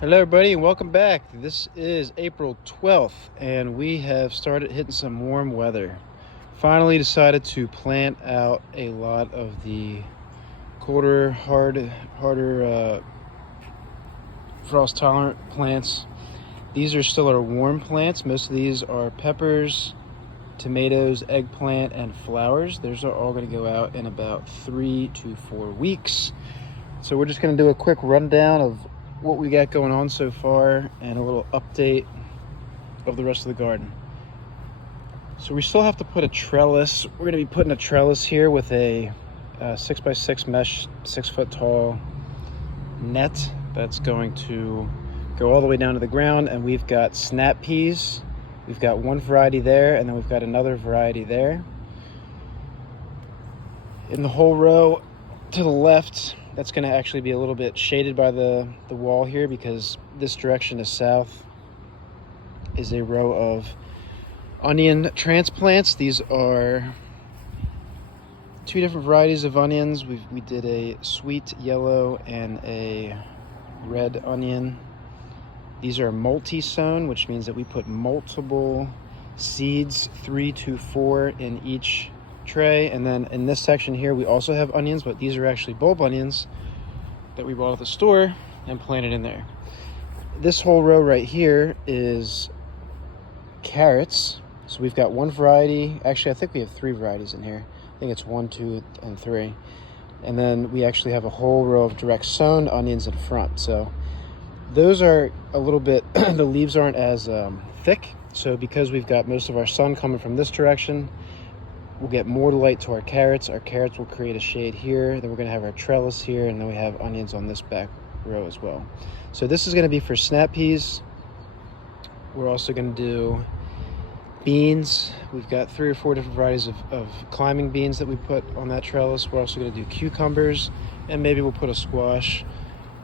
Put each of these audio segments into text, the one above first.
Hello everybody and welcome back. This is April 12th and we have started hitting some warm weather. Finally decided to plant out a lot of the colder, harder frost tolerant plants. These are still our warm plants. Most of these are peppers, tomatoes, eggplant, and flowers. Those are all going to go out in about 3 to 4 weeks. So we're just going to do a quick rundown of what we got going on so far and a little update of the rest of the garden. So we still have to put a trellis. We're going to be putting a trellis here with a 6x6 mesh 6 foot tall net that's going to go all the way down to the ground. And we've got snap peas. We've got one variety there, and then we've got another variety there. In the whole row to the left, that's going to actually be a little bit shaded by the wall here, because this direction to south is a row of onion transplants. These are two different varieties of onions. We did a sweet yellow and a red onion. These are multi-sown, which means that we put multiple seeds, 3 to 4 in each tray. And then in this section here we also have onions, but these are actually bulb onions that we bought at the store and planted in there. This whole row right here is carrots. So we've got one variety. Actually, I think we have 3 varieties in here. I think it's 1, 2, and 3. And then we actually have a whole row of direct sown onions in front. So those are a little bit the leaves aren't as thick. So because we've got most of our sun coming from this direction, we'll get more light to our carrots. Our carrots will create a shade here. Then we're going to have our trellis here, and then we have onions on this back row as well. So this is going to be for snap peas. We're also going to do beans. We've got 3 or 4 different varieties of climbing beans that we put on that trellis. We're also going to do cucumbers, and maybe we'll put a squash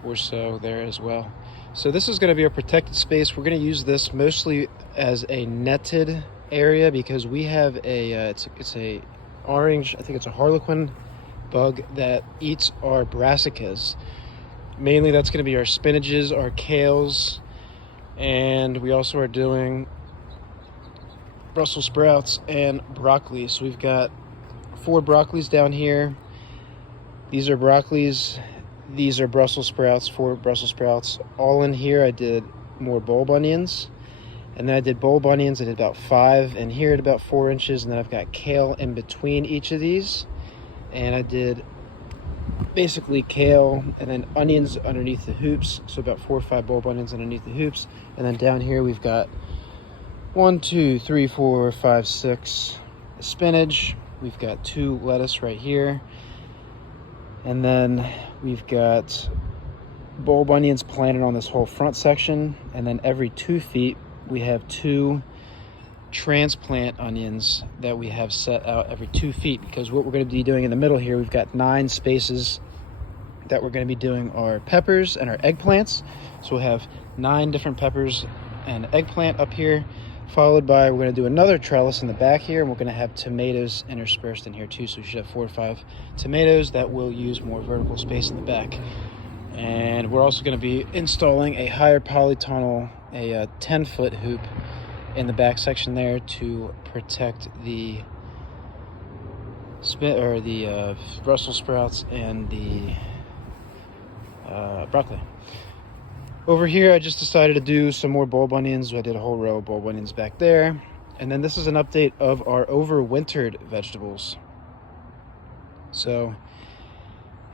or so there as well. So this is going to be our protected space. We're going to use this mostly as a netted area, because we have a it's a orange, I think it's a harlequin bug that eats our brassicas. Mainly that's going to be our spinaches, our kales, and we also are doing Brussels sprouts and broccoli. So we've got 4 broccolis down here. These are broccolis, these are Brussels sprouts, 4 Brussels sprouts. All in here I did more bulb onions. And then I did bulb onions, I did about 5, and here at about 4 inches, and then I've got kale in between each of these. And I did basically kale and then onions underneath the hoops, so about 4 or 5 bulb onions underneath the hoops. And then down here we've got 1, 2, 3, 4, 5, 6 spinach. We've got 2 lettuce right here. And then we've got bulb onions planted on this whole front section. And then every 2 feet, we have 2 transplant onions that we have set out every 2 feet, because what we're going to be doing in the middle here, we've got 9 spaces that we're going to be doing our peppers and our eggplants. So we'll have 9 different peppers and eggplant up here, followed by, we're going to do another trellis in the back here, and we're going to have tomatoes interspersed in here too. So we should have 4 or 5 tomatoes that will use more vertical space in the back. And we're also going to be installing a higher polytunnel, a 10-foot hoop in the back section there to protect the Brussels sprouts and the broccoli. Over here, I just decided to do some more bulb onions. So I did a whole row of bulb onions back there. And then this is an update of our overwintered vegetables. So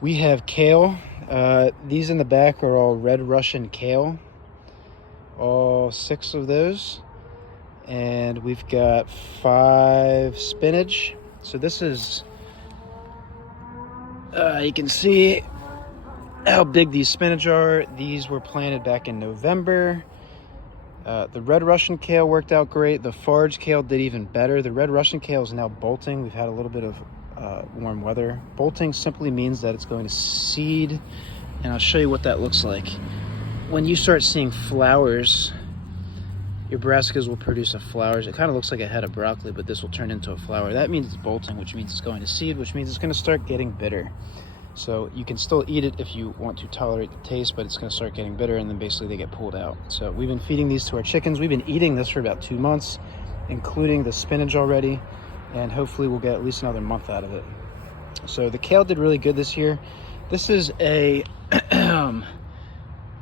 we have kale. These in the back are all red Russian kale. All 6 of those. And we've got 5 spinach. So this is, you can see how big these spinach are. These were planted back in November. The red Russian kale worked out great. The forage kale did even better. The red Russian kale is now bolting. We've had a little bit of warm weather. Bolting simply means that it's going to seed, and I'll show you what that looks like. When you start seeing flowers, your brassicas will produce a flower. It kind of looks like a head of broccoli, but this will turn into a flower. That means it's bolting, which means it's going to seed, which means it's going to start getting bitter. So you can still eat it if you want to tolerate the taste, but it's going to start getting bitter, and then basically they get pulled out. So we've been feeding these to our chickens. We've been eating this for about 2 months, including the spinach already, and hopefully we'll get at least another month out of it. So the kale did really good this year. This is a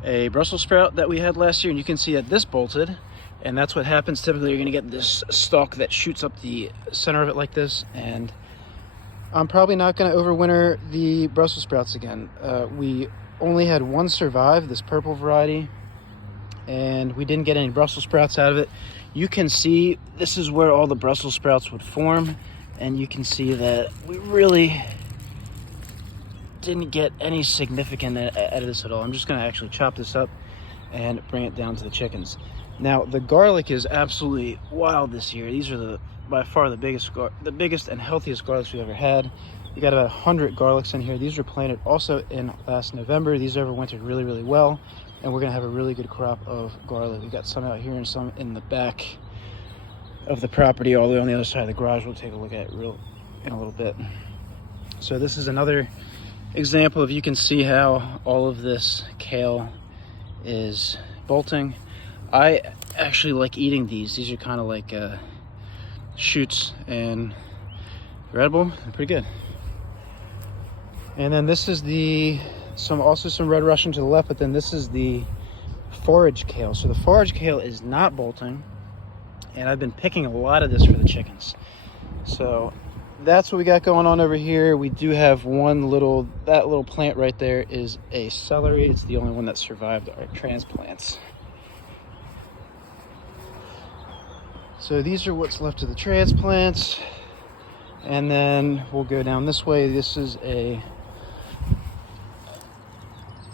a Brussels sprout that we had last year, and you can see that this bolted, and that's what happens. Typically you're going to get this stalk that shoots up the center of it like this, and I'm probably not going to overwinter the Brussels sprouts again. We only had one survive, this purple variety, and we didn't get any Brussels sprouts out of it. You can see this is where all the Brussels sprouts would form, and you can see that we really didn't get any significant out of this at all. I'm just going to actually chop this up and bring it down to the chickens. Now the garlic is absolutely wild this year. These are by far the biggest and healthiest garlics we've ever had. We got about 100 garlics in here. These were planted also in last November. These overwintered really, really well, and we're gonna have a really good crop of garlic. We got some out here and some in the back of the property, all the way on the other side of the garage. We'll take a look at it in a little bit. So this is another example of, you can see how all of this kale is bolting. I actually like eating these. These are kind of like shoots, and they're edible. They're pretty good. And then this is also some red Russian to the left, but then this is the forage kale. So the forage kale is not bolting, and I've been picking a lot of this for the chickens. So that's what we got going on over here. We do have that little plant right there is a celery. It's the only one that survived our transplants. So these are what's left of the transplants, and then we'll go down this way. This is a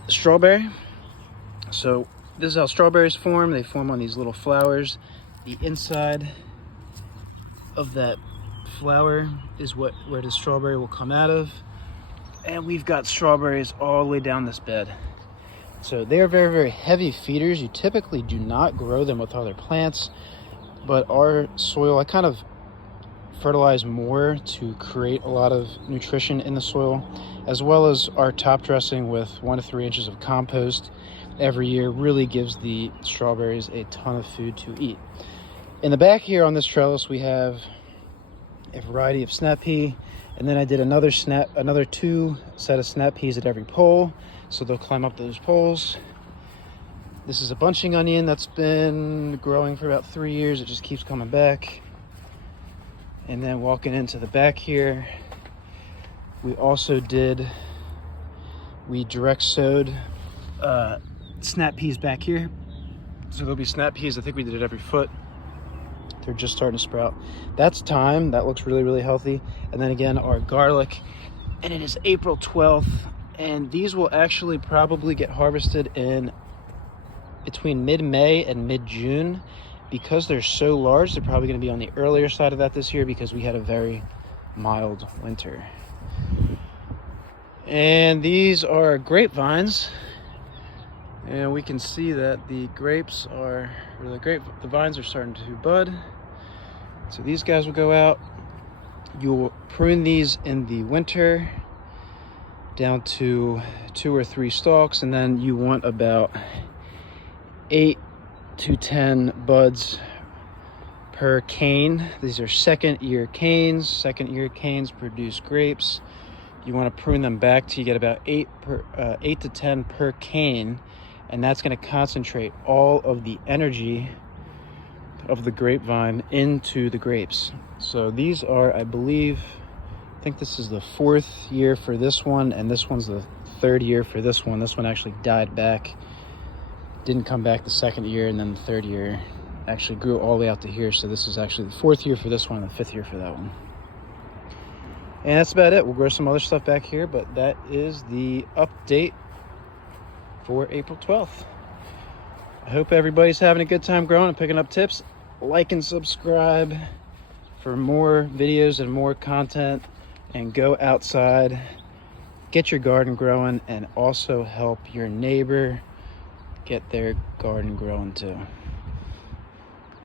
strawberry. So this is how strawberries form. They form on these little flowers. The inside of that flower is where the strawberry will come out of, and we've got strawberries all the way down this bed. So they are very, very heavy feeders. You typically do not grow them with other plants, but our soil, I kind of fertilize more to create a lot of nutrition in the soil, as well as our top dressing with 1 to 3 inches of compost every year really gives the strawberries a ton of food to eat. In the back here on this trellis, we have a variety of snap pea, and then I did another 2 set of snap peas at every pole, so they'll climb up those poles. This is a bunching onion that's been growing for about 3 years. It just keeps coming back. And then walking into the back here, we direct sowed snap peas back here. So there'll be snap peas. I think we did it every foot. They're just starting to sprout. That's thyme. That looks really, really healthy. And then again, our garlic. And it is April 12th. And these will actually probably get harvested in between mid-May and mid-June. Because they're so large, they're probably going to be on the earlier side of that this year, because we had a very mild winter. And these are grapevines, and we can see that the grapes are really great. The vines are starting to bud. So these guys will go out. You'll prune these in the winter down to 2 or 3 stalks, and then you want about 8 to 10 buds per cane. These are second year canes. Second year canes produce grapes. You want to prune them back till you get about 8 to 10 per cane, and that's going to concentrate all of the energy of the grapevine into the grapes. So these are, I think this is the 4th year for this one, and this one's the 3rd year for this one. This one actually died back, didn't come back the 2nd year, and then the 3rd year actually grew all the way out to here. So this is actually the 4th year for this one and the 5th year for that one. And that's about it. We'll grow some other stuff back here, but that is the update for April 12th. I hope everybody's having a good time growing and picking up tips. Like and subscribe for more videos and more content, and go outside, get your garden growing, and also help your neighbor get their garden growing too.